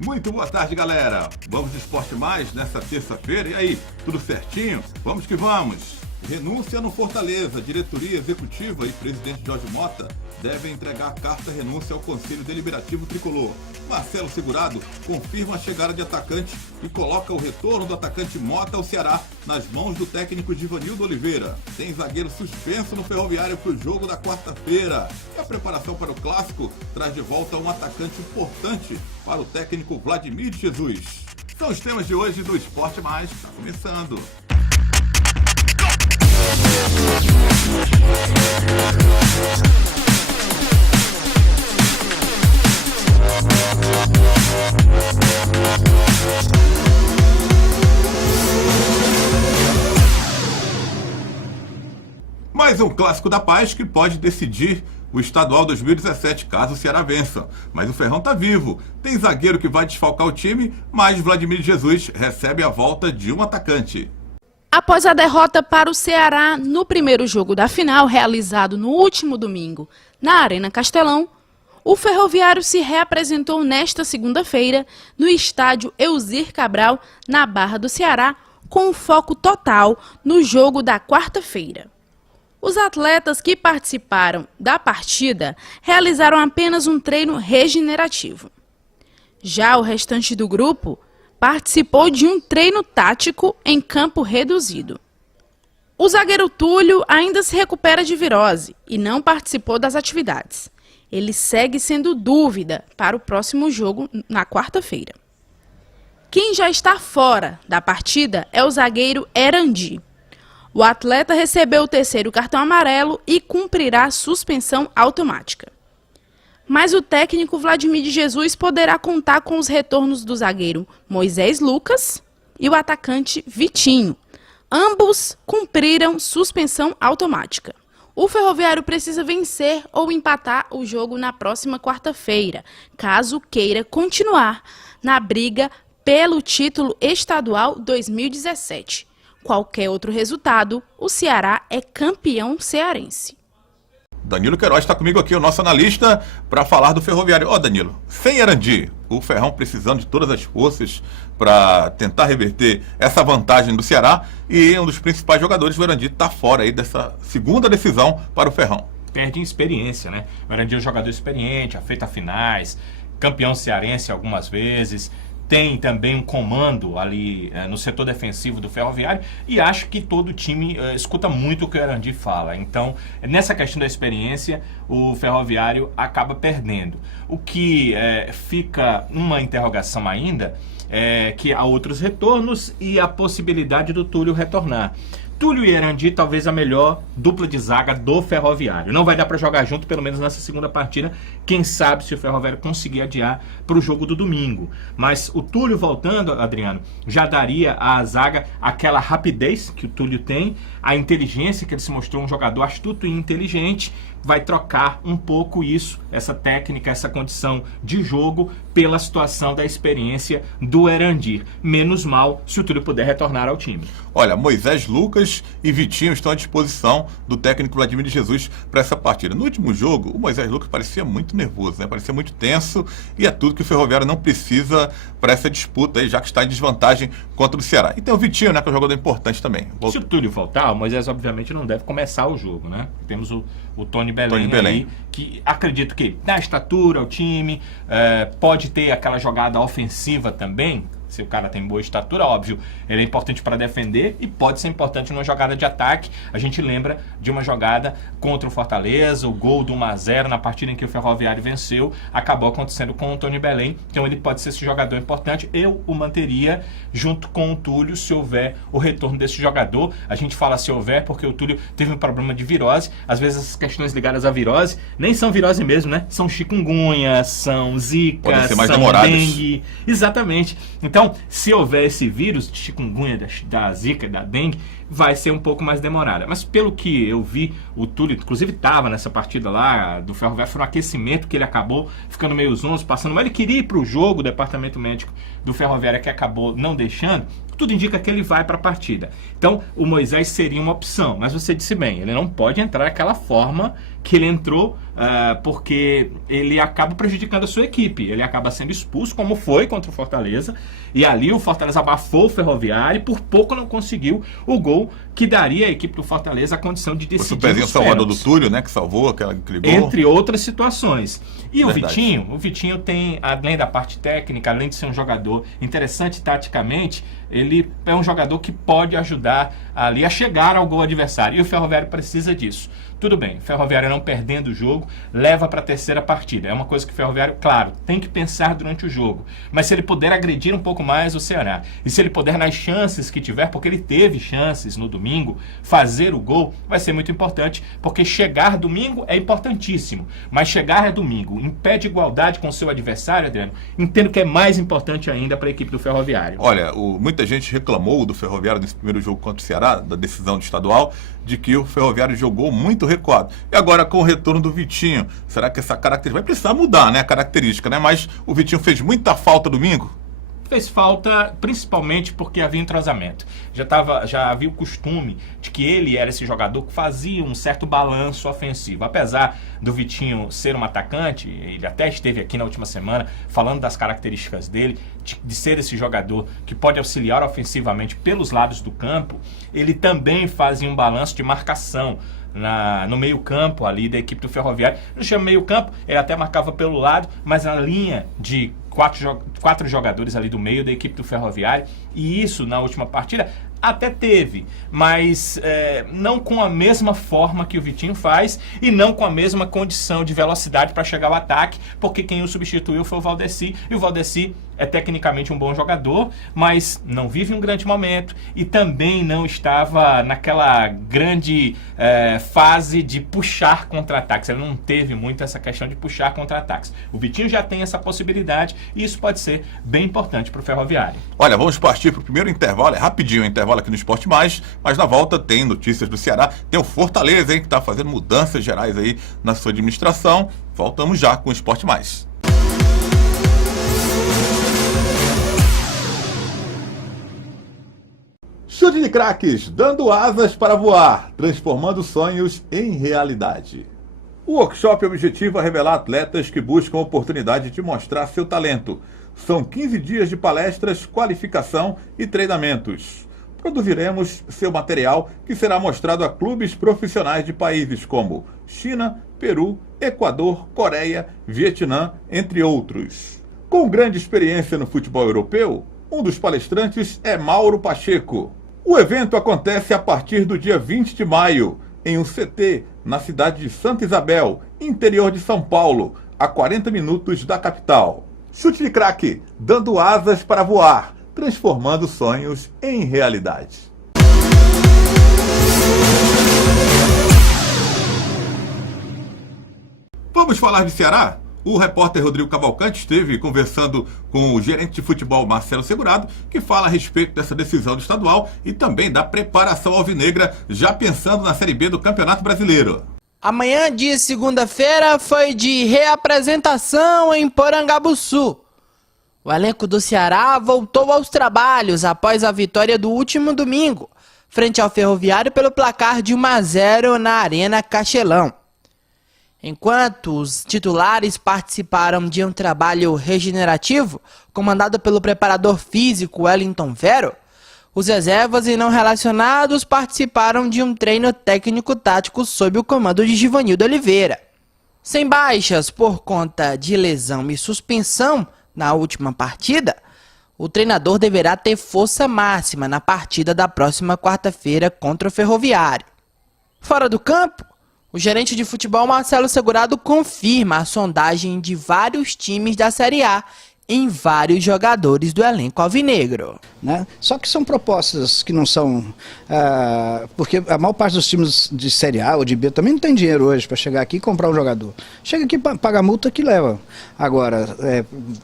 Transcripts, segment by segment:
Muito boa tarde, galera. Vamos de Esporte Mais nessa terça-feira. E aí, tudo certinho? Vamos que vamos. Renúncia no Fortaleza. Diretoria executiva e presidente Jorge Mota devem entregar carta renúncia ao Conselho Deliberativo Tricolor. Marcelo Segurado confirma a chegada de atacante e coloca o retorno do atacante Mota ao Ceará nas mãos do técnico Givanildo Oliveira. Tem zagueiro suspenso no Ferroviário para o jogo da quarta-feira. E a preparação para o Clássico traz de volta um atacante importante para o técnico Vladimir Jesus. São os temas de hoje do Esporte Mais. Está começando. Mais um Clássico da Paz que pode decidir o Estadual 2017, caso o Ceará vença. Mas o Ferrão tá vivo. Tem zagueiro que vai desfalcar o time, mas Vladimir Jesus recebe a volta de um atacante. Após a derrota para o Ceará no primeiro jogo da final, realizado no último domingo na Arena Castelão, o Ferroviário se reapresentou nesta segunda-feira no estádio Elzir Cabral, na Barra do Ceará, com foco total no jogo da quarta-feira. Os atletas que participaram da partida realizaram apenas um treino regenerativo. Já o restante do grupo participou de um treino tático em campo reduzido. O zagueiro Túlio ainda se recupera de virose e não participou das atividades. Ele segue sendo dúvida para o próximo jogo na quarta-feira. Quem já está fora da partida é o zagueiro Erandi. O atleta recebeu o terceiro cartão amarelo e cumprirá suspensão automática. Mas o técnico Vladimir Jesus poderá contar com os retornos do zagueiro Moisés Lucas e o atacante Vitinho. Ambos cumpriram suspensão automática. O Ferroviário precisa vencer ou empatar o jogo na próxima quarta-feira, caso queira continuar na briga pelo título estadual 2017. Qualquer outro resultado, o Ceará é campeão cearense. Danilo Queiroz está comigo aqui, o nosso analista, para falar do Ferroviário. Danilo, sem Erandi, o Ferrão precisando de todas as forças para tentar reverter essa vantagem do Ceará, e um dos principais jogadores, o Erandi, está fora aí dessa segunda decisão para o Ferrão. Perde em experiência, né? O Erandi é um jogador experiente, já feito a finais, campeão cearense algumas vezes. Tem também um comando ali no setor defensivo do Ferroviário, e acho que todo time escuta muito o que o Erandi fala. Então, nessa questão da experiência, o Ferroviário acaba perdendo. O que fica uma interrogação ainda é que há outros retornos e a possibilidade do Túlio retornar. Túlio e Erandi, talvez a melhor dupla de zaga do Ferroviário. Não vai dar para jogar junto, pelo menos nessa segunda partida. Quem sabe se o Ferroviário conseguir adiar para o jogo do domingo. Mas o Túlio voltando, Adriano, já daria à zaga aquela rapidez que o Túlio tem, a inteligência, que ele se mostrou um jogador astuto e inteligente. Vai trocar um pouco isso, essa técnica, essa condição de jogo, pela situação da experiência do Erandi. Menos mal se o Túlio puder retornar ao time. Olha, Moisés Lucas e Vitinho estão à disposição do técnico Vladimir Jesus para essa partida. No último jogo, o Moisés Lucas parecia muito nervoso, né? Parecia muito tenso, e é tudo que o Ferroviário não precisa para essa disputa aí, já que está em desvantagem contra o Ceará. E tem o Vitinho, né, que é um jogador importante também. Se o Túlio voltar, o Moisés obviamente não deve começar o jogo, né? Temos o Tony Belém aí, que acredito que na estatura, o time, pode ter aquela jogada ofensiva também. Se o cara tem boa estatura, óbvio, ele é importante para defender e pode ser importante numa jogada de ataque. A gente lembra de uma jogada contra o Fortaleza, o gol do 1-0 na partida em que o Ferroviário venceu, acabou acontecendo com o Tony Belém, então ele pode ser esse jogador importante. Eu o manteria junto com o Túlio se houver o retorno desse jogador. A gente fala se houver porque o Túlio teve um problema de virose. Às vezes essas questões ligadas à virose nem são virose mesmo, né? São chikungunya, são zika, são dengue. Exatamente. Então, se houver esse vírus de chikungunya, da zika, da dengue, vai ser um pouco mais demorada. Mas pelo que eu vi, o Túlio, inclusive estava nessa partida lá do Ferroviário, foi um aquecimento que ele acabou ficando meio zonzo, passando, mas ele queria ir para o jogo, o departamento médico do Ferroviário que acabou não deixando. tudo indica que ele vai para a partida. Então, o Moisés seria uma opção, mas você disse bem, ele não pode entrar daquela forma que ele entrou, porque ele acaba prejudicando a sua equipe, ele acaba sendo expulso, como foi contra o Fortaleza, e ali o Fortaleza abafou o Ferroviário e por pouco não conseguiu o gol que daria à equipe do Fortaleza a condição de decidir. O pezinho salvador do Túlio, né, que salvou aquele gol. Entre outras situações. E Verdade. o Vitinho tem, além da parte técnica, além de ser um jogador interessante taticamente, ele é um jogador que pode ajudar ali a chegar ao gol adversário. E o Ferroviário precisa disso. Tudo bem, o Ferroviário não perdendo o jogo, leva para a terceira partida. É uma coisa que o Ferroviário, claro, tem que pensar durante o jogo. Mas se ele puder agredir um pouco mais o Ceará, e se ele puder, nas chances que tiver, porque ele teve chances no domingo, fazer o gol, vai ser muito importante, porque chegar domingo é importantíssimo. Mas chegar é domingo, em pé de igualdade com o seu adversário, Adriano, entendo que é mais importante ainda para a equipe do Ferroviário. Olha, muita gente reclamou do Ferroviário nesse primeiro jogo contra o Ceará, da decisão do estadual, de que o Ferroviário jogou muito recuado. E agora com o retorno do Vitinho, será que essa característica vai precisar mudar, né, a característica, né? Mas o Vitinho fez muita falta domingo. Fez falta principalmente porque havia entrosamento. Já havia o costume de que ele era esse jogador que fazia um certo balanço ofensivo. Apesar do Vitinho ser um atacante, ele até esteve aqui na última semana falando das características dele, de ser esse jogador que pode auxiliar ofensivamente pelos lados do campo, ele também fazia um balanço de marcação no meio campo ali da equipe do Ferroviário. Não chama meio campo, ele até marcava pelo lado, mas na linha de quatro jogadores ali do meio da equipe do Ferroviário, e isso na última partida até teve, mas não com a mesma forma que o Vitinho faz e não com a mesma condição de velocidade para chegar ao ataque, porque quem o substituiu foi o Valdeci, e o Valdeci é tecnicamente um bom jogador, mas não vive um grande momento e também não estava naquela grande fase de puxar contra-ataques. Ele não teve muito essa questão de puxar contra-ataques. O Vitinho já tem essa possibilidade e isso pode ser bem importante para o Ferroviário. Olha, vamos partir para o primeiro intervalo, é rapidinho o intervalo aqui no Esporte Mais, mas na volta tem notícias do Ceará, tem o Fortaleza, hein, que está fazendo mudanças gerais aí na sua administração. Voltamos já com o Esporte Mais. Chute de craques, dando asas para voar, transformando sonhos em realidade. O workshop objetiva revelar atletas que buscam oportunidade de mostrar seu talento. São 15 dias de palestras, qualificação e treinamentos. Produziremos seu material que será mostrado a clubes profissionais de países como China, Peru, Equador, Coreia, Vietnã, entre outros. Com grande experiência no futebol europeu, um dos palestrantes é Mauro Pacheco. O evento acontece a partir do dia 20 de maio, em um CT, na cidade de Santa Isabel, interior de São Paulo, a 40 minutos da capital. Chute de craque, dando asas para voar, transformando sonhos em realidade. Vamos falar de Ceará? O repórter Rodrigo Cavalcante esteve conversando com o gerente de futebol Marcelo Segurado, que fala a respeito dessa decisão do estadual e também da preparação alvinegra, já pensando na Série B do Campeonato Brasileiro. Amanhã, de segunda-feira, foi de reapresentação em Porangabuçu. O elenco do Ceará voltou aos trabalhos após a vitória do último domingo, frente ao Ferroviário pelo placar de 1-0 na Arena Castelão. Enquanto os titulares participaram de um trabalho regenerativo, comandado pelo preparador físico Wellington Vero, os reservas e não relacionados participaram de um treino técnico-tático sob o comando de Givanildo Oliveira. Sem baixas por conta de lesão e suspensão na última partida, o treinador deverá ter força máxima na partida da próxima quarta-feira contra o Ferroviário. Fora do campo, o gerente de futebol Marcelo Segurado confirma a sondagem de vários times da Série A em vários jogadores do elenco alvinegro. Né? Só que são propostas que não são... porque a maior parte dos times de Série A ou de B também não tem dinheiro hoje para chegar aqui e comprar um jogador. Chega aqui, paga a multa que leva. Agora,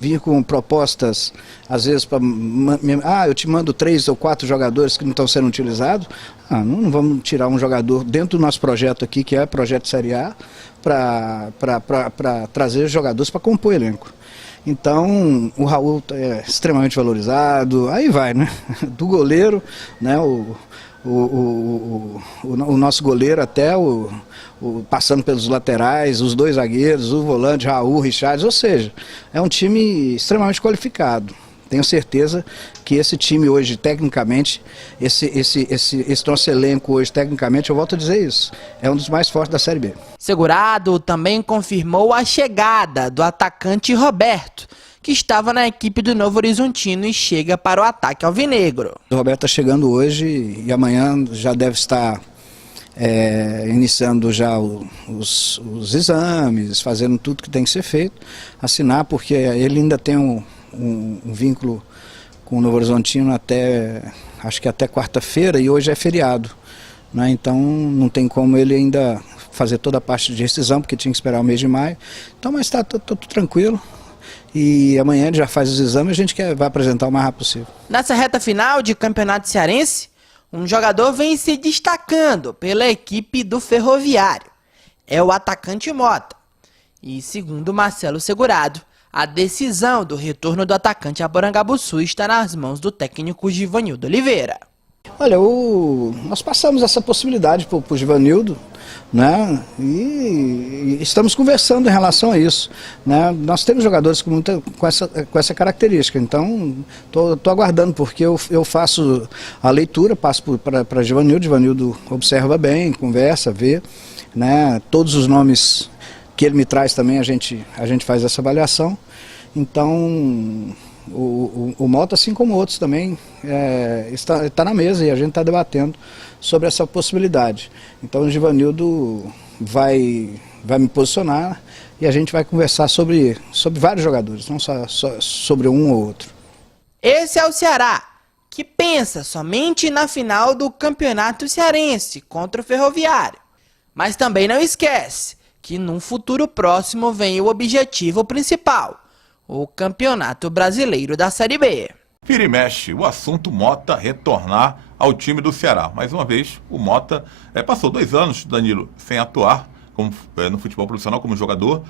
vir com propostas, às vezes, eu te mando 3 ou 4 jogadores que não estão sendo utilizados, não vamos tirar um jogador dentro do nosso projeto aqui, que é projeto Série A, para trazer jogadores para compor o elenco. Então, o Raul é extremamente valorizado, aí vai, né? Do goleiro, né? O nosso goleiro até passando pelos laterais, os dois zagueiros, o volante, Raul, Richards, ou seja, é um time extremamente qualificado. Tenho certeza que esse time hoje, tecnicamente, esse nosso elenco hoje, tecnicamente, eu volto a dizer isso, é um dos mais fortes da Série B. Segurado também confirmou a chegada do atacante Roberto, que estava na equipe do Novo Horizontino e chega para o ataque alvinegro. O Roberto está chegando hoje e amanhã já deve estar iniciando já os exames, fazendo tudo que tem que ser feito, assinar, porque ele ainda tem um vínculo com o Novo Horizontino acho que até quarta-feira, e hoje é feriado, né? Então não tem como ele ainda fazer toda a parte de rescisão, porque tinha que esperar o mês de maio. Então, mas está tudo tranquilo, e amanhã ele já faz os exames e a gente vai apresentar o mais rápido possível. Nessa reta final de campeonato cearense, um jogador vem se destacando pela equipe do Ferroviário. É o atacante Mota. E segundo Marcelo Segurado, a decisão do retorno do atacante a Porangabuçu está nas mãos do técnico Givanildo Oliveira. Olha, nós passamos essa possibilidade para o Givanildo, né? E estamos conversando em relação a isso, né? Nós temos jogadores com essa característica, então estou aguardando, porque eu faço a leitura, passo para Givanildo observa bem, conversa, vê, né? Todos os nomes que ele me traz também, a gente faz essa avaliação. Então, o Mota, assim como outros também, está na mesa e a gente está debatendo sobre essa possibilidade. Então o Givanildo vai me posicionar e a gente vai conversar sobre vários jogadores, não só sobre um ou outro. Esse é o Ceará, que pensa somente na final do Campeonato Cearense contra o Ferroviário. Mas também não esquece que num futuro próximo vem o objetivo principal, o Campeonato Brasileiro da Série B. Vira e mexe, o assunto Mota retornar ao time do Ceará. Mais uma vez, o Mota passou 2 anos, Danilo, sem atuar no futebol profissional como jogador.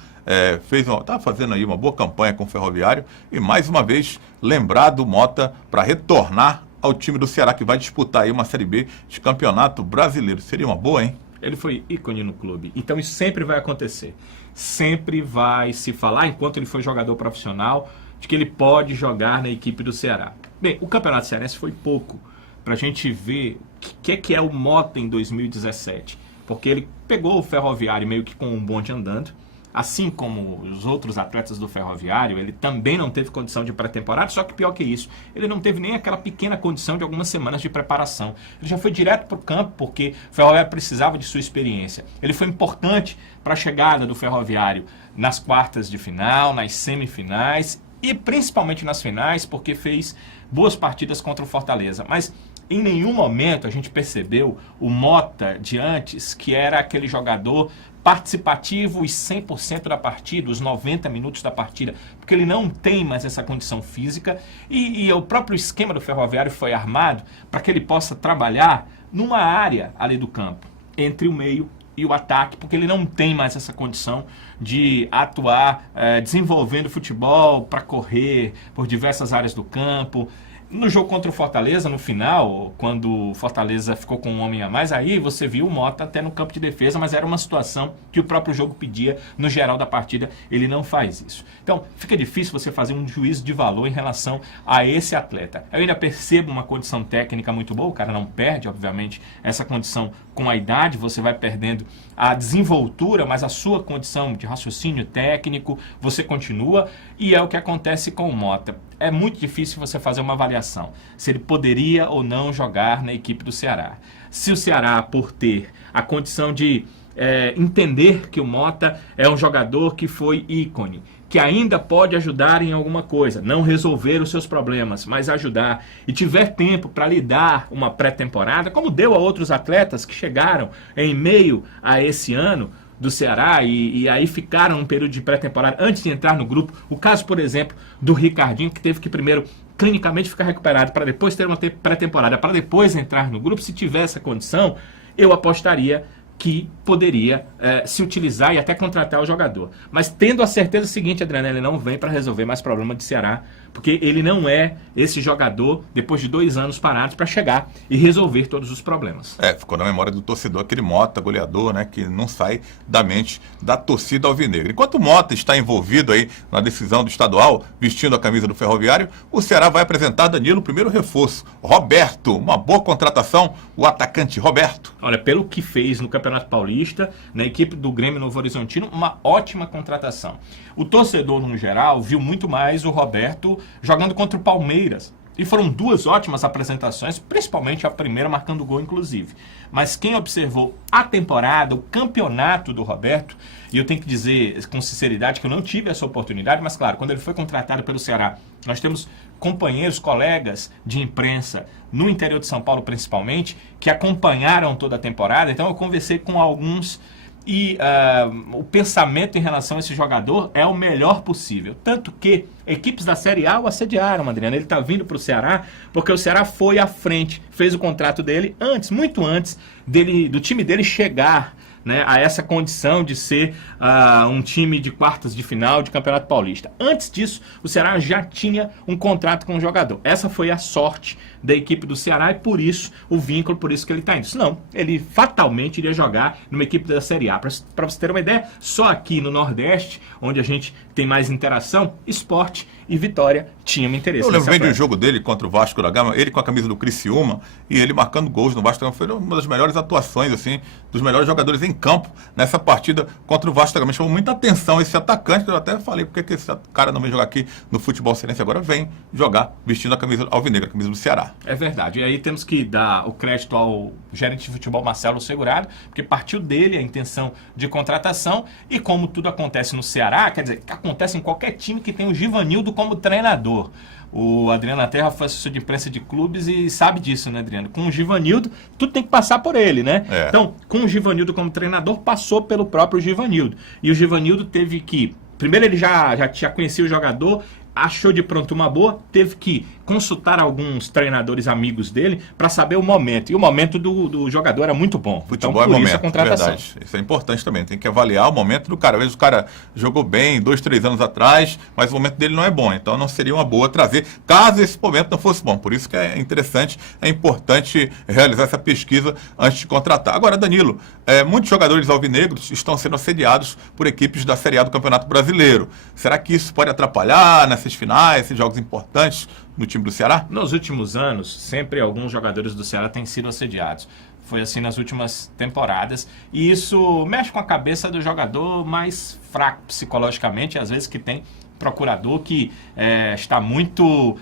Está fazendo aí uma boa campanha com o Ferroviário. E mais uma vez, lembrado o Mota para retornar ao time do Ceará, que vai disputar aí uma Série B de Campeonato Brasileiro. Seria uma boa, hein? Ele foi ícone no clube, então isso sempre vai acontecer. Sempre vai se falar, enquanto ele foi jogador profissional, de que ele pode jogar na equipe do Ceará. Bem, o Campeonato Cearense foi pouco para a gente ver o que é o Mota em 2017. Porque ele pegou o Ferroviário meio que com um bonde andando. Assim como os outros atletas do Ferroviário, ele também não teve condição de pré-temporada, só que pior que isso, ele não teve nem aquela pequena condição de algumas semanas de preparação. Ele já foi direto para o campo porque o Ferroviário precisava de sua experiência. Ele foi importante para a chegada do Ferroviário nas quartas de final, nas semifinais e principalmente nas finais, porque fez boas partidas contra o Fortaleza. Mas em nenhum momento a gente percebeu o Mota de antes, que era aquele jogador participativo e 100% da partida, os 90 minutos da partida, porque ele não tem mais essa condição física e o próprio esquema do Ferroviário foi armado para que ele possa trabalhar numa área ali do campo, entre o meio e o ataque, porque ele não tem mais essa condição de atuar desenvolvendo futebol para correr por diversas áreas do campo. No jogo contra o Fortaleza, no final, quando o Fortaleza ficou com um homem a mais, aí você viu o Mota até no campo de defesa, mas era uma situação que o próprio jogo pedia. No geral da partida, ele não faz isso. Então, fica difícil você fazer um juízo de valor em relação a esse atleta. Eu ainda percebo uma condição técnica muito boa, o cara não perde, obviamente, essa condição com a idade, você vai perdendo a desenvoltura, mas a sua condição de raciocínio técnico, você continua, e é o que acontece com o Mota. É muito difícil você fazer uma avaliação se ele poderia ou não jogar na equipe do Ceará. Se o Ceará, por ter a condição de entender que o Mota é um jogador que foi ícone, que ainda pode ajudar em alguma coisa, não resolver os seus problemas, mas ajudar, e tiver tempo para lhe dar uma pré-temporada, como deu a outros atletas que chegaram em meio a esse ano do Ceará e aí ficaram um período de pré-temporada antes de entrar no grupo. O caso, por exemplo, do Ricardinho, que teve que primeiro clinicamente ficar recuperado para depois ter uma pré-temporada, para depois entrar no grupo. Se tiver essa condição, eu apostaria que poderia se utilizar e até contratar o jogador. Mas tendo a certeza seguinte, Adriano, ele não vem para resolver mais problema de Ceará, porque ele não é esse jogador, depois de 2 anos parados, para chegar e resolver todos os problemas. Ficou na memória do torcedor aquele Mota, goleador, né, que não sai da mente da torcida alvinegra. Enquanto o Mota está envolvido aí na decisão do estadual, vestindo a camisa do Ferroviário, o Ceará vai apresentar Danilo, o primeiro reforço. Roberto, uma boa contratação, o atacante Roberto. Olha, pelo que fez no Campeonato Paulista, na equipe do Grêmio Novo Horizontino, uma ótima contratação. O torcedor, no geral, viu muito mais o Roberto jogando contra o Palmeiras. E foram 2 ótimas apresentações, principalmente a primeira marcando gol, inclusive. Mas quem observou a temporada, o campeonato do Roberto, e eu tenho que dizer com sinceridade que eu não tive essa oportunidade, mas claro, quando ele foi contratado pelo Ceará, nós temos companheiros, colegas de imprensa, no interior de São Paulo principalmente, que acompanharam toda a temporada, então eu conversei com alguns. E o pensamento em relação a esse jogador é o melhor possível. Tanto que equipes da Série A o assediaram, Adriano. Ele está vindo para o Ceará porque o Ceará foi à frente, fez o contrato dele antes, muito antes do time dele chegar, né, a essa condição de ser um time de quartas de final de Campeonato Paulista. Antes disso, o Ceará já tinha um contrato com o jogador. Essa foi a sorte da equipe do Ceará e por isso o vínculo, por isso que ele está indo. Senão, ele fatalmente iria jogar numa equipe da Série A. Para você ter uma ideia, só aqui no Nordeste, onde a gente tem mais interação, Sport e Vitória tinham interesse. Eu lembro bem de um jogo dele contra o Vasco da Gama, ele com a camisa do Criciúma e ele marcando gols no Vasco da Gama. Foi uma das melhores atuações, assim, dos melhores jogadores em campo nessa partida contra o Vasco da Gama. Chamou muita atenção esse atacante, que eu até falei, por que esse cara não vem jogar aqui no futebol cearense? Agora vem jogar vestindo a camisa alvinegra, a camisa do Ceará. É verdade. E aí temos que dar o crédito ao gerente de futebol Marcelo Segurado, porque partiu dele a intenção de contratação e como tudo acontece no Ceará, quer dizer, acontece em qualquer time que tem o Givanildo como treinador. O Adriano Terra foi assessor de imprensa de clubes e sabe disso, né, Adriano? Com o Givanildo, tudo tem que passar por ele, né? Então, com o Givanildo como treinador, passou pelo próprio Givanildo. E o Givanildo teve que... Primeiro ele já conhecia o jogador, achou de pronto uma boa, teve que consultar alguns treinadores amigos dele para saber o momento. E o momento do jogador era muito bom. Futebol então, por momento, isso a contratação. Verdade. Isso é importante também. Tem que avaliar o momento do cara. Às vezes o cara jogou bem 2, 3 anos atrás, mas o momento dele não é bom. Então não seria uma boa trazer, caso esse momento não fosse bom. Por isso que é interessante, é importante realizar essa pesquisa antes de contratar. Agora, Danilo, muitos jogadores alvinegros estão sendo assediados por equipes da Série A do Campeonato Brasileiro. Será que isso pode atrapalhar nessas finais, esses jogos importantes no time do Ceará? Nos últimos anos, sempre alguns jogadores do Ceará têm sido assediados. Foi assim nas últimas temporadas. E isso mexe com a cabeça do jogador mais fraco psicologicamente, às vezes que tem procurador que está muito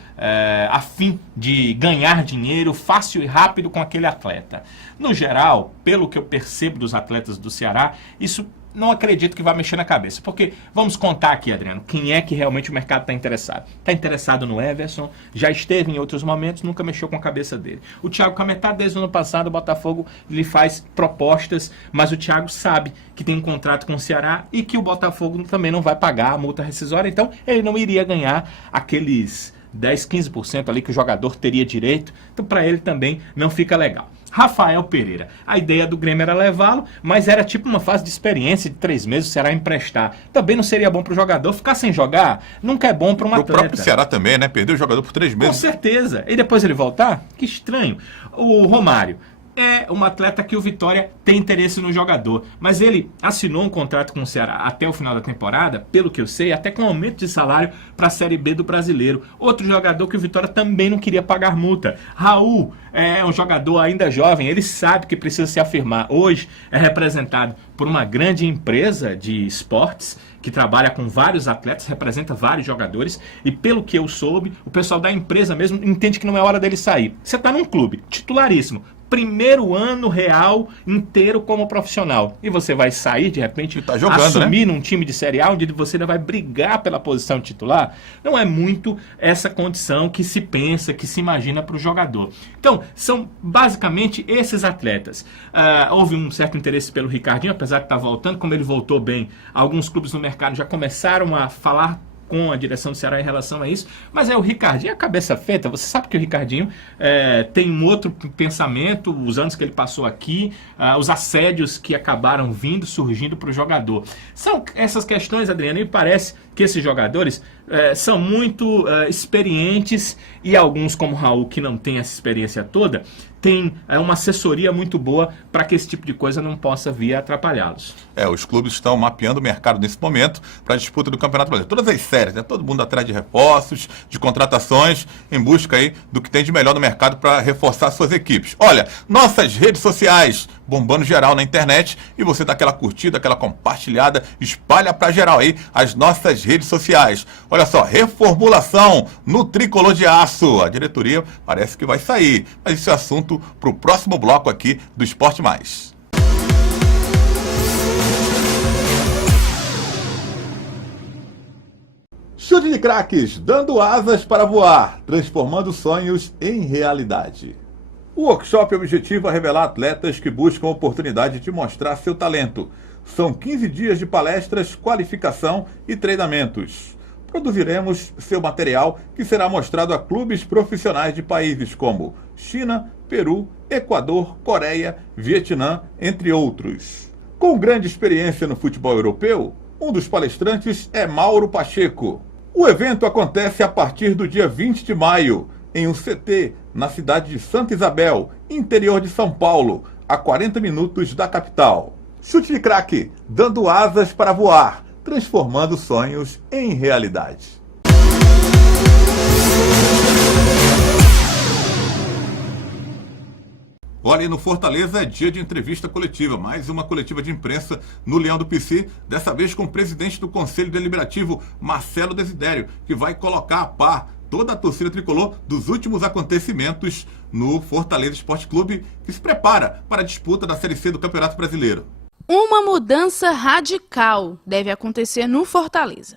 afim de ganhar dinheiro fácil e rápido com aquele atleta. No geral, pelo que eu percebo dos atletas do Ceará, isso não acredito que vai mexer na cabeça. Porque, vamos contar aqui, Adriano, quem é que realmente o mercado está interessado. Está interessado no Everson, já esteve em outros momentos, nunca mexeu com a cabeça dele. O Thiago Cametá, desde o ano passado, o Botafogo lhe faz propostas, mas o Thiago sabe que tem um contrato com o Ceará e que o Botafogo também não vai pagar a multa rescisória, então ele não iria ganhar aqueles 10, 15% ali que o jogador teria direito, então para ele também não fica legal. Rafael Pereira. A ideia do Grêmio era levá-lo, mas era tipo uma fase de experiência de 3 meses, o Ceará emprestar. Também não seria bom para o jogador ficar sem jogar. Nunca é bom para um atleta. O próprio Ceará também, né? Perdeu o jogador por 3 meses. Com certeza. E depois ele voltar? Que estranho. O Romário é um atleta que o Vitória tem interesse no jogador, mas ele assinou um contrato com o Ceará até o final da temporada, pelo que eu sei, até com aumento de salário para a Série B do Brasileiro. Outro jogador que o Vitória também não queria pagar multa. Raul é um jogador ainda jovem, ele sabe que precisa se afirmar. Hoje é representado por uma grande empresa de esportes que trabalha com vários atletas, representa vários jogadores, e pelo que eu soube, o pessoal da empresa mesmo entende que não é hora dele sair. Você está num clube titularíssimo, primeiro ano real inteiro como profissional, e você vai sair de repente tá jogando, assumir, né? Num time de Série A onde você ainda vai brigar pela posição titular. Não é muito essa condição que se pensa, que se imagina para o jogador. Então, são basicamente esses atletas. Houve um certo interesse pelo Ricardinho, apesar de estar voltando, como ele voltou bem, alguns clubes no mercado já começaram a falar com a direção do Ceará em relação a isso, mas o Ricardinho é a cabeça feita. Você sabe que o Ricardinho tem um outro pensamento, os anos que ele passou aqui, os assédios que acabaram surgindo para o jogador. São essas questões, Adriano, e parece que esses jogadores são muito experientes, e alguns, como o Raul, que não tem essa experiência toda, tem uma assessoria muito boa para que esse tipo de coisa não possa vir a atrapalhá-los. Os clubes estão mapeando o mercado nesse momento para a disputa do Campeonato Brasileiro. Todas as séries, né? Todo mundo atrás de reforços, de contratações, em busca aí do que tem de melhor no mercado para reforçar suas equipes. Olha, nossas redes sociais bombando geral na internet, e você dá aquela curtida, aquela compartilhada, espalha para geral aí as nossas redes sociais. Olha só, reformulação no tricolor de aço. A diretoria parece que vai sair, mas esse é assunto para o próximo bloco aqui do Esporte Mais. Chute de craques, dando asas para voar, transformando sonhos em realidade. O workshop objetiva revelar atletas que buscam a oportunidade de mostrar seu talento. São 15 dias de palestras, qualificação e treinamentos. Produziremos seu material, que será mostrado a clubes profissionais de países como China, Peru, Equador, Coreia, Vietnã, entre outros. Com grande experiência no futebol europeu, um dos palestrantes é Mauro Pacheco. O evento acontece a partir do dia 20 de maio, em um CT, na cidade de Santa Isabel, interior de São Paulo, a 40 minutos da capital. Chute de craque, dando asas para voar, transformando sonhos em realidade. Olha, no Fortaleza é dia de entrevista coletiva, mais uma coletiva de imprensa no Leão do PC, dessa vez com o presidente do Conselho Deliberativo, Marcelo Desidério, que vai colocar a par toda a torcida tricolor dos últimos acontecimentos no Fortaleza Esporte Clube, que se prepara para a disputa da Série C do Campeonato Brasileiro. Uma mudança radical deve acontecer no Fortaleza.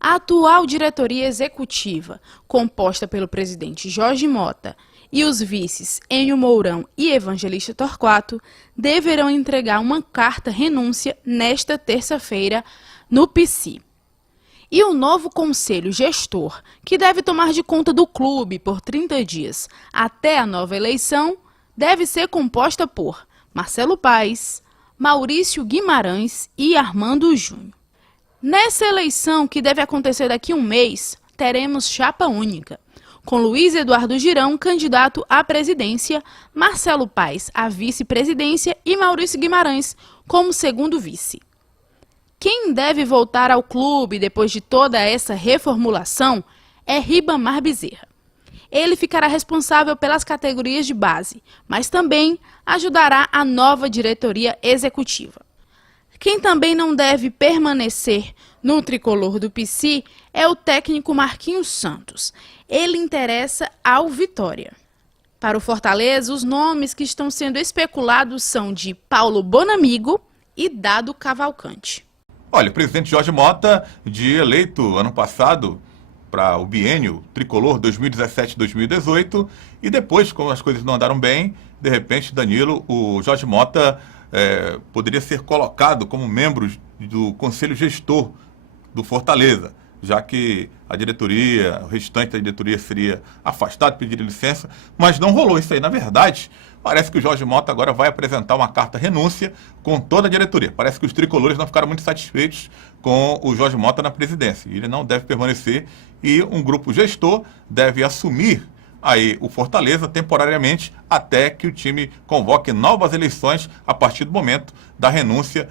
A atual diretoria executiva, composta pelo presidente Jorge Mota e os vices Enio Mourão e Evangelista Torquato, deverão entregar uma carta renúncia nesta terça-feira no PC. E o novo conselho gestor, que deve tomar de conta do clube por 30 dias até a nova eleição, deve ser composta por Marcelo Paes, Maurício Guimarães e Armando Júnior. Nessa eleição, que deve acontecer daqui a um mês, teremos chapa única, com Luiz Eduardo Girão, candidato à presidência, Marcelo Paes à vice-presidência e Maurício Guimarães como segundo vice. Quem deve voltar ao clube depois de toda essa reformulação é Ribamar Bezerra. Ele ficará responsável pelas categorias de base, mas também ajudará a nova diretoria executiva. Quem também não deve permanecer no tricolor do PC é o técnico Marquinhos Santos. Ele interessa ao Vitória. Para o Fortaleza, os nomes que estão sendo especulados são de Paulo Bonamigo e Dado Cavalcante. Olha, o presidente Jorge Mota, de eleito ano passado para o biênio tricolor 2017-2018, e depois, como as coisas não andaram bem, de repente, Danilo, o Jorge Mota poderia ser colocado como membro do conselho gestor do Fortaleza, já que a diretoria, o restante da diretoria seria afastado, pedir licença, mas não rolou isso aí. Na verdade, parece que o Jorge Mota agora vai apresentar uma carta renúncia com toda a diretoria. Parece que os tricolores não ficaram muito satisfeitos com o Jorge Mota na presidência. Ele não deve permanecer e um grupo gestor deve assumir aí o Fortaleza temporariamente até que o time convoque novas eleições a partir do momento da renúncia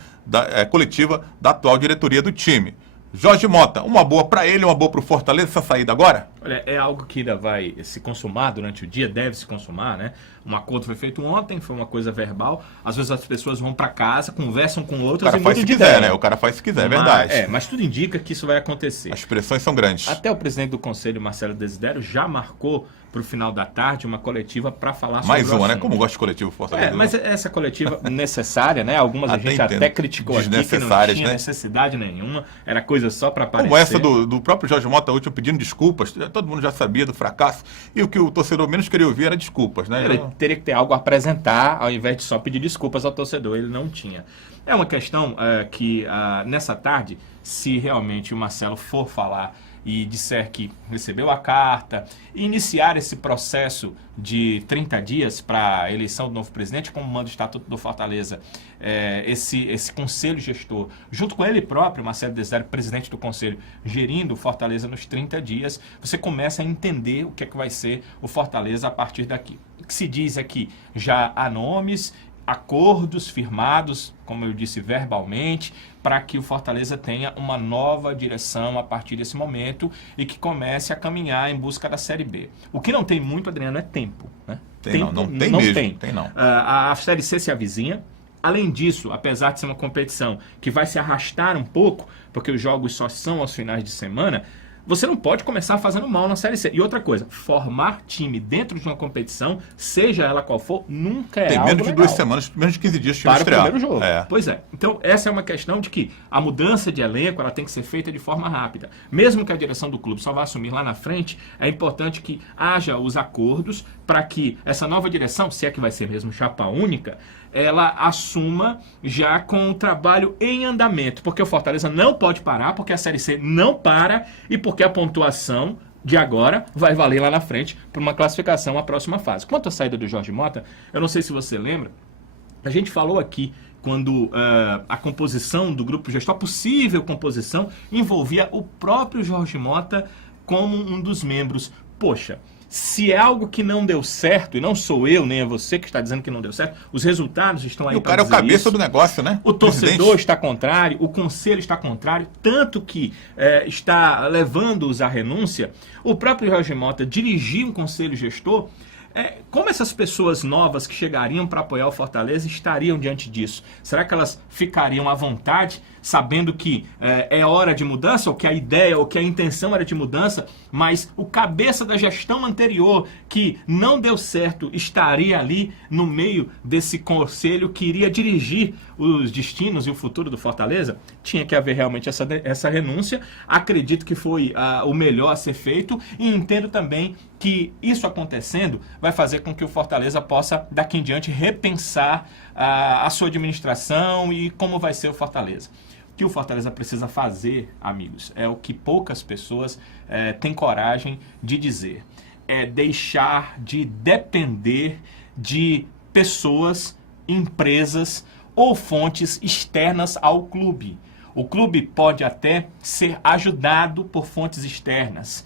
coletiva da atual diretoria do time. Jorge Mota, uma boa para ele, uma boa para o Fortaleza, essa saída agora? Olha, é algo que ainda vai se consumar durante o dia, deve se consumar, né? Um acordo foi feito ontem, foi uma coisa verbal. Às vezes as pessoas vão para casa, conversam com outras e mudam de ideia. O cara faz se quiser, né? O cara faz se quiser, é verdade. Mas tudo indica que isso vai acontecer. As pressões são grandes. Até o presidente do Conselho, Marcelo Desidério, já marcou para o final da tarde uma coletiva para falar sobre mais uma, assunto. né? Como gosta de coletivo Fortaleza. Mas essa coletiva necessária, né? Algumas a gente até criticou aqui que não tinha necessidade nenhuma, era coisa só para aparecer. Como essa do próprio Jorge Mota último pedindo desculpas, todo mundo já sabia do fracasso, e o que o torcedor menos queria ouvir era desculpas, né? Ele teria que ter algo a apresentar, ao invés de só pedir desculpas ao torcedor, ele não tinha. É uma questão que nessa tarde, se realmente o Marcelo for falar e disser que recebeu a carta, e iniciar esse processo de 30 dias para a eleição do novo presidente, como manda o Estatuto do Fortaleza, esse conselho gestor, junto com ele próprio, Marcelo Desidério, presidente do conselho, gerindo o Fortaleza nos 30 dias, você começa a entender o que é que vai ser o Fortaleza a partir daqui. O que se diz é que já há nomes, acordos firmados, como eu disse, verbalmente, para que o Fortaleza tenha uma nova direção a partir desse momento e que comece a caminhar em busca da Série B. O que não tem muito, Adriano, é tempo. Né? Não tem mesmo. A Série C se avizinha. Além disso, apesar de ser uma competição que vai se arrastar um pouco, porque os jogos só são aos finais de semana, você não pode começar fazendo mal na Série C. E outra coisa, formar time dentro de uma competição, seja ela qual for, nunca é tem algo menos de legal. 2 semanas, menos de 15 dias que para estrear. o primeiro jogo. É. Pois é. Então, essa é uma questão de que a mudança de elenco ela tem que ser feita de forma rápida. Mesmo que a direção do clube só vá assumir lá na frente, é importante que haja os acordos para que essa nova direção, se é que vai ser mesmo chapa única, ela assuma já com o trabalho em andamento. Porque o Fortaleza não pode parar, porque a Série C não para e porque a pontuação de agora vai valer lá na frente para uma classificação à próxima fase. Quanto à saída do Jorge Mota, eu não sei se você lembra, a gente falou aqui quando a composição do grupo gestor, a possível composição, envolvia o próprio Jorge Mota como um dos membros. Poxa, se é algo que não deu certo, e não sou eu, nem é você que está dizendo que não deu certo, os resultados estão aí. E o cara é o cabeça do negócio, né? O torcedor está contrário, o conselho está contrário, tanto que está levando-os à renúncia. O próprio Jorge Mota dirigiu um conselho gestor. Como essas pessoas novas que chegariam para apoiar o Fortaleza estariam diante disso? Será que elas ficariam à vontade, sabendo que é hora de mudança, ou que a ideia, ou que a intenção era de mudança, mas o cabeça da gestão anterior, que não deu certo, estaria ali no meio desse conselho que iria dirigir os destinos e o futuro do Fortaleza? Tinha que haver realmente essa renúncia. Acredito que foi o melhor a ser feito, e entendo também que isso acontecendo vai fazer com que o Fortaleza possa, daqui em diante, repensar a sua administração e como vai ser o Fortaleza. O que o Fortaleza precisa fazer, amigos, é o que poucas pessoas têm coragem de dizer. É deixar de depender de pessoas, empresas ou fontes externas ao clube. O clube pode até ser ajudado por fontes externas,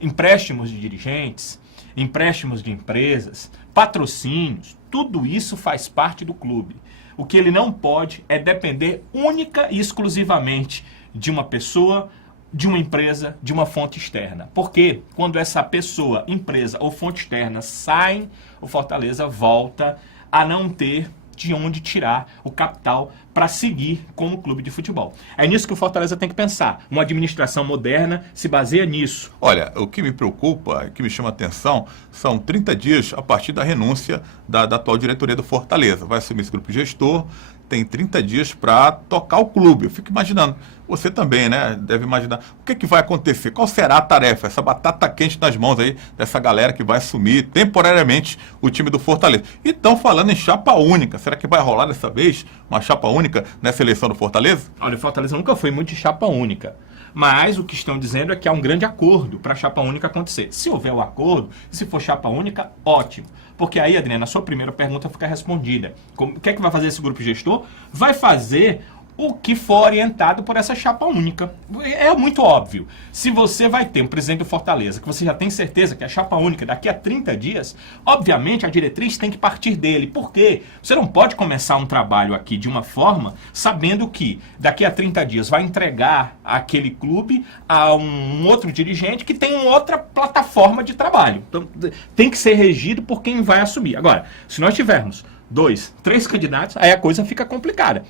empréstimos de dirigentes, empréstimos de empresas, patrocínios, tudo isso faz parte do clube. O que ele não pode é depender única e exclusivamente de uma pessoa, de uma empresa, de uma fonte externa. Porque quando essa pessoa, empresa ou fonte externa saem, o Fortaleza volta a não ter de onde tirar o capital para seguir como clube de futebol. É nisso que o Fortaleza tem que pensar. Uma administração moderna se baseia nisso. Olha, o que me preocupa, o que me chama a atenção, são 30 dias a partir da renúncia da atual diretoria do Fortaleza. Vai assumir esse grupo gestor, tem 30 dias para tocar o clube. Eu fico imaginando, você também, né, deve imaginar, o que vai acontecer? Qual será a tarefa? Essa batata quente nas mãos aí dessa galera que vai assumir temporariamente o time do Fortaleza. E estão falando em chapa única. Será que vai rolar dessa vez uma chapa única nessa eleição do Fortaleza? Olha, o Fortaleza nunca foi muito de chapa única. Mas o que estão dizendo é que há um grande acordo para a chapa única acontecer. Se houver o acordo, se for chapa única, ótimo. Porque aí, Adriana, a sua primeira pergunta fica respondida. O que é que vai fazer esse grupo gestor? Vai fazer o que for orientado por essa chapa única. É muito óbvio. Se você vai ter um presidente do Fortaleza, que você já tem certeza que é a chapa única daqui a 30 dias, obviamente a diretriz tem que partir dele. Por quê? Você não pode começar um trabalho aqui de uma forma sabendo que daqui a 30 dias vai entregar aquele clube a um outro dirigente que tem outra plataforma de trabalho. Então, tem que ser regido por quem vai assumir. Agora, se nós tivermos 2, 3 candidatos, aí a coisa fica complicada.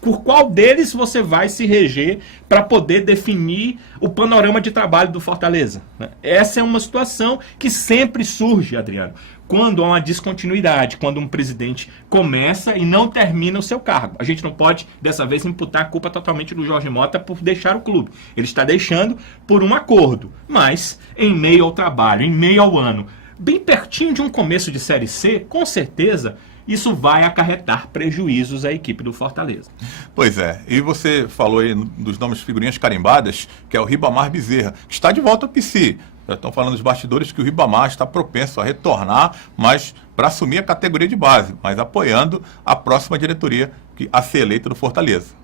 Por qual deles você vai se reger para poder definir o panorama de trabalho do Fortaleza? Essa é uma situação que sempre surge, Adriano, quando há uma descontinuidade, quando um presidente começa e não termina o seu cargo. A gente não pode, dessa vez, imputar a culpa totalmente do Jorge Mota por deixar o clube. Ele está deixando por um acordo, mas em meio ao trabalho, em meio ao ano, bem pertinho de um começo de Série C, com certeza isso vai acarretar prejuízos à equipe do Fortaleza. Pois é, e você falou aí dos nomes de figurinhas carimbadas, que é o Ribamar Bezerra, que está de volta ao PC. Já estão falando dos bastidores que o Ribamar está propenso a retornar, mas para assumir a categoria de base, mas apoiando a próxima diretoria a ser eleita do Fortaleza.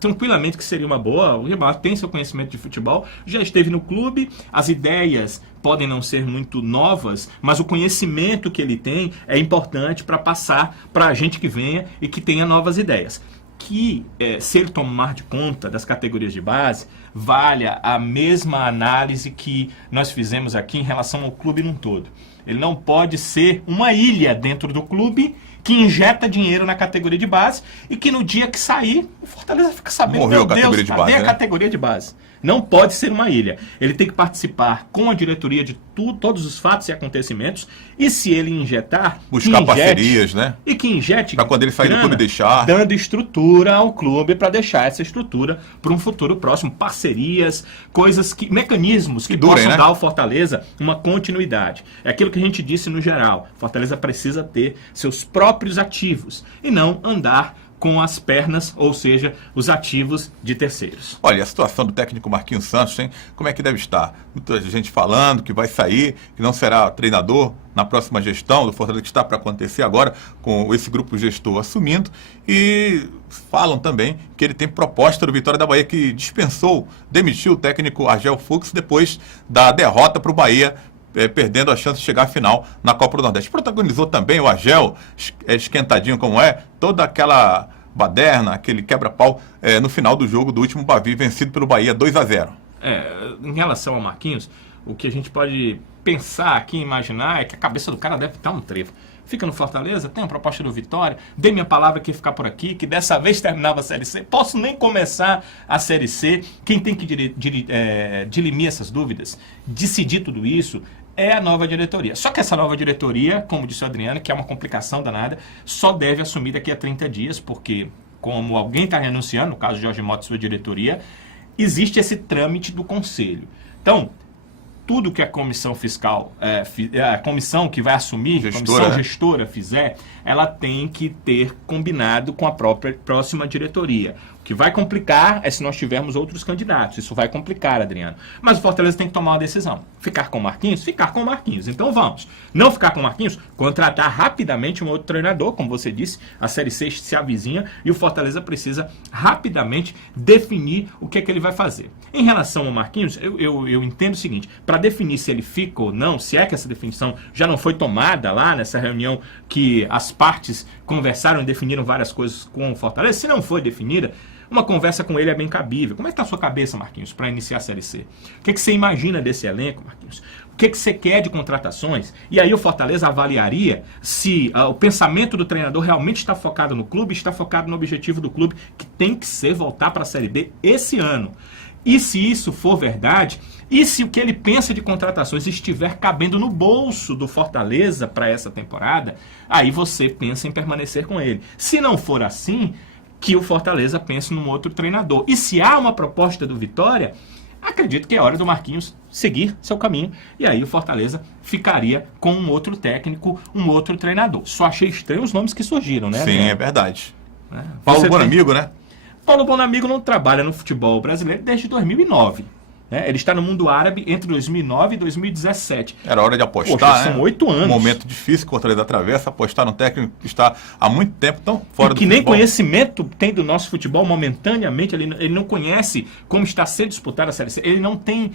Tranquilamente que seria uma boa. O Ribamar tem seu conhecimento de futebol, já esteve no clube, as ideias podem não ser muito novas, mas o conhecimento que ele tem é importante para passar para a gente que venha e que tenha novas ideias. Que se ele tomar de conta das categorias de base, valha a mesma análise que nós fizemos aqui em relação ao clube num todo. Ele não pode ser uma ilha dentro do clube que injeta dinheiro na categoria de base e que no dia que sair, o Fortaleza fica sabendo, morreu a categoria de base, cadê a categoria de base? Não pode ser uma ilha. Ele tem que participar com a diretoria de todos os fatos e acontecimentos, e se ele injetar, buscar parcerias, né? E que injete para quando ele sair do clube deixar, dando estrutura ao clube para deixar essa estrutura para um futuro próximo, parcerias, mecanismos que durem, possam né? dar ao Fortaleza uma continuidade. É aquilo que a gente disse no geral. Fortaleza precisa ter seus próprios ativos e não andar com as pernas, ou seja, os ativos de terceiros. Olha, a situação do técnico Marquinhos Santos, hein? Como é que deve estar? Muita gente falando que vai sair, que não será treinador na próxima gestão do Fortaleza, que está para acontecer agora, com esse grupo gestor assumindo, e falam também que ele tem proposta do Vitória da Bahia, que demitiu o técnico Argel Fux depois da derrota para o Bahia, perdendo a chance de chegar à final na Copa do Nordeste. Protagonizou também o Argel, esquentadinho como toda aquela baderna, aquele quebra-pau no final do jogo do último Bavi, vencido pelo Bahia 2-0. Em relação ao Marquinhos, o que a gente pode pensar aqui, imaginar, é que a cabeça do cara deve estar um trevo. Fica no Fortaleza, tem uma proposta do Vitória, dei minha palavra que ia ficar por aqui, que dessa vez terminava a Série C, posso nem começar a Série C. Quem tem que dirimir essas dúvidas, decidir tudo isso, é a nova diretoria. Só que essa nova diretoria, como disse o Adriano, que é uma complicação danada, só deve assumir daqui a 30 dias, porque como alguém está renunciando, no caso de Jorge Mota e sua diretoria, existe esse trâmite do conselho. Então, tudo que a comissão fiscal, a comissão que vai assumir, a comissão gestora fizer, ela tem que ter combinado com a próxima diretoria. O que vai complicar é se nós tivermos outros candidatos. Isso vai complicar, Adriano. Mas o Fortaleza tem que tomar uma decisão. Ficar com o Marquinhos? Ficar com o Marquinhos. Então vamos. Não ficar com o Marquinhos? Contratar rapidamente um outro treinador. Como você disse, a Série C se avizinha e o Fortaleza precisa rapidamente definir o que é que ele vai fazer. Em relação ao Marquinhos, eu entendo o seguinte. Para definir se ele fica ou não, se é que essa definição já não foi tomada lá nessa reunião que as partes conversaram e definiram várias coisas com o Fortaleza, se não foi definida, uma conversa com ele é bem cabível. Como é que está a sua cabeça, Marquinhos, para iniciar a Série C? O que você imagina desse elenco, Marquinhos? O que você quer de contratações? E aí o Fortaleza avaliaria se o pensamento do treinador realmente está focado no clube, está focado no objetivo do clube, que tem que ser voltar para a Série B esse ano. E se isso for verdade, e se o que ele pensa de contratações estiver cabendo no bolso do Fortaleza para essa temporada, aí você pensa em permanecer com ele. Se não for assim, que o Fortaleza pense num outro treinador. E se há uma proposta do Vitória, acredito que é hora do Marquinhos seguir seu caminho, e aí o Fortaleza ficaria com um outro técnico, um outro treinador. Só achei estranho os nomes que surgiram, né? Sim, é verdade. Paulo Bonamigo, né? Paulo Bonamigo não trabalha no futebol brasileiro desde 2009. Ele está no mundo árabe entre 2009 e 2017. Era hora de apostar, Poxa, são 8 anos. Um momento difícil que o Fortaleza atravessa, apostar no técnico que está há muito tempo tão fora do futebol. Que nem conhecimento tem do nosso futebol momentaneamente, ele não conhece como está sendo disputada a Série C, ele não tem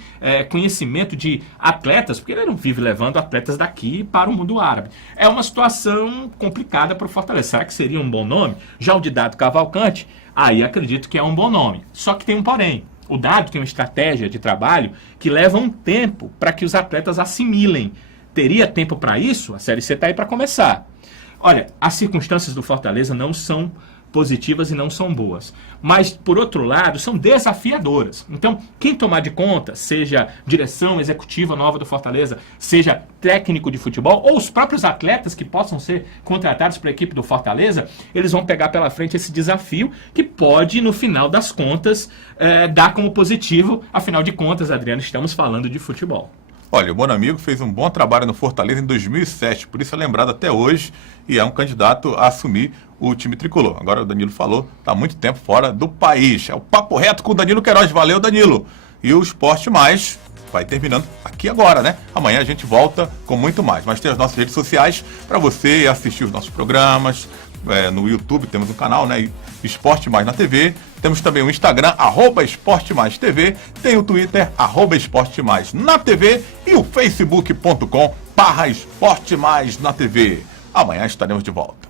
conhecimento de atletas, porque ele não vive levando atletas daqui para o mundo árabe. É uma situação complicada para o Fortaleza. Será que seria um bom nome? Já o de Dado Cavalcante, aí acredito que é um bom nome. Só que tem um porém. O Dado tem uma estratégia de trabalho que leva um tempo para que os atletas assimilem. Teria tempo para isso? A Série C está aí para começar. Olha, as circunstâncias do Fortaleza não são positivas e não são boas. Mas, por outro lado, são desafiadoras. Então, quem tomar de conta, seja direção executiva nova do Fortaleza, seja técnico de futebol, ou os próprios atletas que possam ser contratados para a equipe do Fortaleza, eles vão pegar pela frente esse desafio que pode, no final das contas, dar como positivo. Afinal de contas, Adriano, estamos falando de futebol. Olha, o Bonamigo fez um bom trabalho no Fortaleza em 2007, por isso é lembrado até hoje e é um candidato a assumir o time tricolor. Agora o Danilo falou, está há muito tempo fora do país. É o Papo Reto com o Danilo Queiroz. Valeu, Danilo. E o Esporte Mais vai terminando aqui agora, né? Amanhã a gente volta com muito mais. Mas tem as nossas redes sociais para você assistir os nossos programas. No YouTube temos um canal, né? Esporte Mais na TV. Temos também o Instagram, Esporte Mais TV. Tem o Twitter, Esporte Mais na TV. E o Facebook.com/Esporte Mais na TV. Amanhã estaremos de volta.